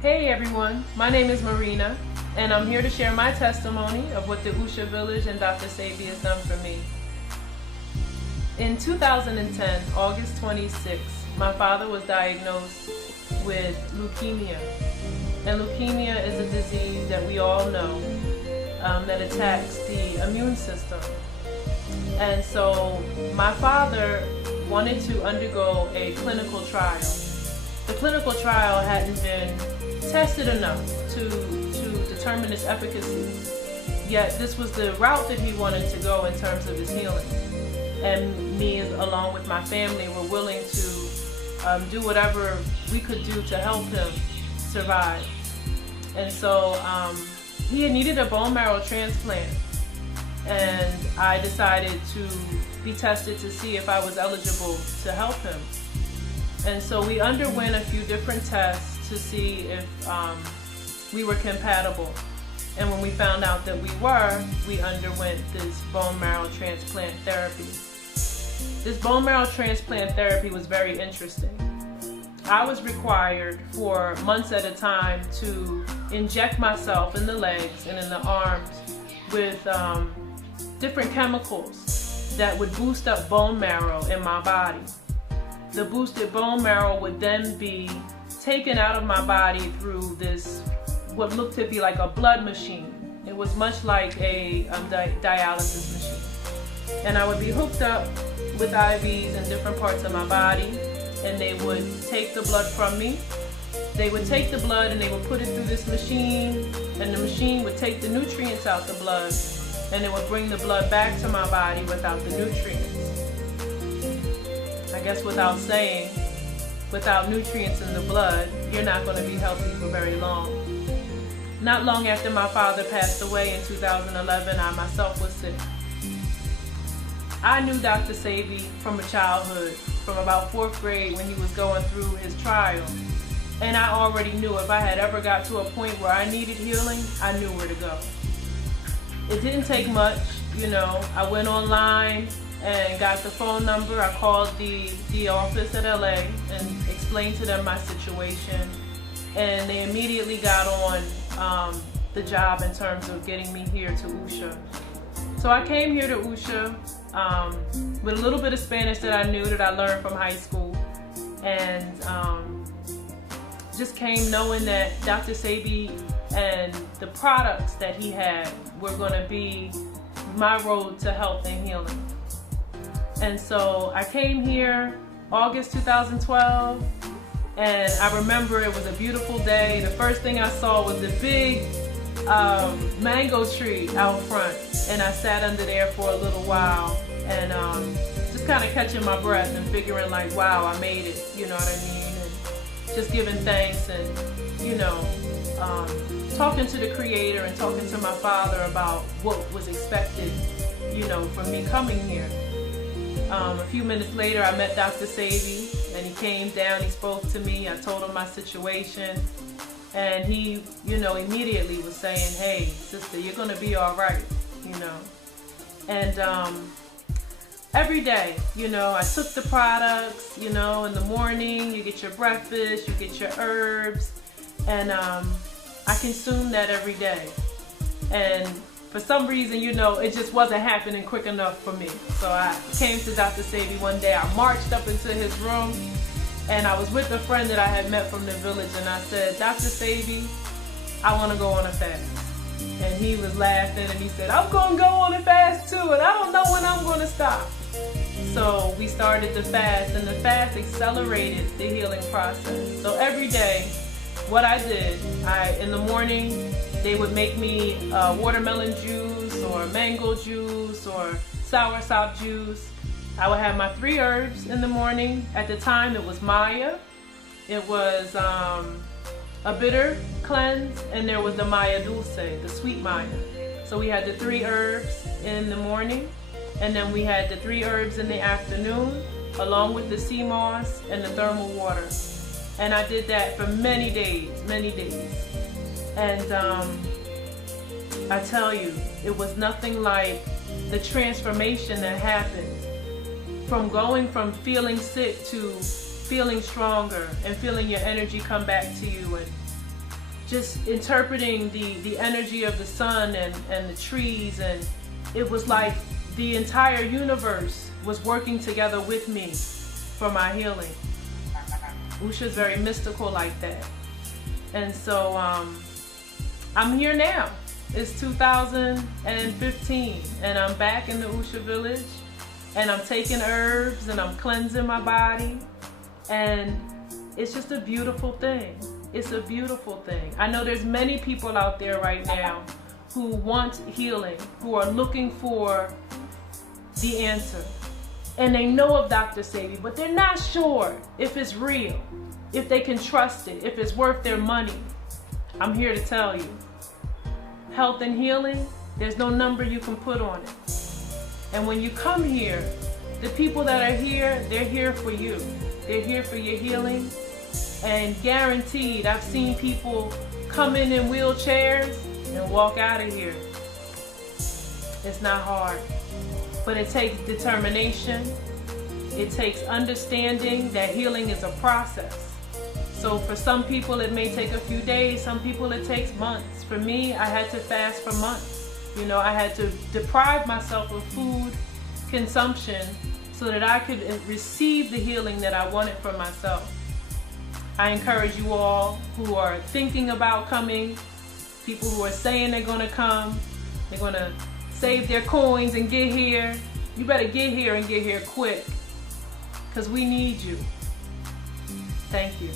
Hey everyone, my name is Marina, and I'm here to share my testimony of what the Usha Village and Dr. Sebi has done for me. In 2010, August 26, my father was diagnosed with leukemia. And leukemia is a disease that we all know that attacks the immune system. And so my father wanted to undergo a clinical trial. The clinical trial hadn't been tested enough to determine its efficacy, yet this was the route that he wanted to go in terms of his healing. And me, along with my family, were willing to do whatever we could do to help him survive. And so he had needed a bone marrow transplant, and I decided to be tested to see if I was eligible to help him. And so we underwent a few different tests to see if we were compatible. And when we found out that we were, we underwent this bone marrow transplant therapy. This bone marrow transplant therapy was very interesting. I was required for months at a time to inject myself in the legs and in the arms with different chemicals that would boost up bone marrow in my body. The boosted bone marrow would then be taken out of my body through this, what looked to be like a blood machine. It was much like a dialysis machine. And I would be hooked up with IVs in different parts of my body, and they would take the blood from me. They would take the blood and they would put it through this machine, and the machine would take the nutrients out the blood, and it would bring the blood back to my body without the nutrients. I guess without saying, without nutrients in the blood, you're not going to be healthy for very long. Not long after my father passed away in 2011, I myself was sick. I knew Dr. Sebi from a childhood, from about 4th grade when he was going through his trial. And I already knew if I had ever got to a point where I needed healing, I knew where to go. It didn't take much, I went online and got the phone number. I called the office at LA and explained to them my situation, and they immediately got on the job in terms of getting me here to Usha. So I came here to Usha with a little bit of Spanish that I knew, that I learned from high school, and just came knowing that Dr. Sebi and the products that he had were going to be my road to health and healing. And so I came here August 2012, and I remember it was a beautiful day. The first thing I saw was a big mango tree out front, and I sat under there for a little while and just kind of catching my breath and figuring like, wow, I made it, you know what I mean? And just giving thanks and, talking to the Creator and talking to my father about what was expected, from me coming here. A few minutes later, I met Dr. Sebi, and he came down, he spoke to me, I told him my situation, and he, immediately was saying, hey, sister, you're going to be all right, And every day, I took the products, in the morning, you get your breakfast, you get your herbs, and I consumed that every day. And for some reason, it just wasn't happening quick enough for me. So I came to Dr. Sebi one day. I marched up into his room, and I was with a friend that I had met from the village, and I said, Dr. Sebi, I want to go on a fast. And he was laughing, and he said, I'm going to go on a fast too, and I don't know when I'm going to stop. So we started the fast, and the fast accelerated the healing process. So every day, what I did, in the morning, they would make me watermelon juice or mango juice or soursop juice. I would have my 3 herbs in the morning. At the time, it was Maya. It was a bitter cleanse, and there was the Maya Dulce, the sweet Maya. So we had the 3 herbs in the morning, and then we had the 3 herbs in the afternoon, along with the sea moss and the thermal water. And I did that for many days. And I tell you, it was nothing like the transformation that happened from going from feeling sick to feeling stronger and feeling your energy come back to you, and just interpreting the energy of the sun and the trees, and it was like the entire universe was working together with me for my healing. Usha's very mystical like that. And so I'm here now. It's 2015 and I'm back in the Usha village, and I'm taking herbs and I'm cleansing my body, and it's just a beautiful thing. It's a beautiful thing. I know there's many people out there right now who want healing, who are looking for the answer. And they know of Dr. Sebi, but they're not sure if it's real, if they can trust it, if it's worth their money. I'm here to tell you, health and healing, there's no number you can put on it. And when you come here, the people that are here, they're here for you. They're here for your healing. And guaranteed, I've seen people come in wheelchairs and walk out of here. It's not hard, but it takes determination. It takes understanding that healing is a process. So for some people it may take a few days, some people it takes months. For me, I had to fast for months. You know, I had to deprive myself of food consumption so that I could receive the healing that I wanted for myself. I encourage you all who are thinking about coming, people who are saying they're going to come, they're going to save their coins and get here. You better get here and get here quick, because we need you. Thank you.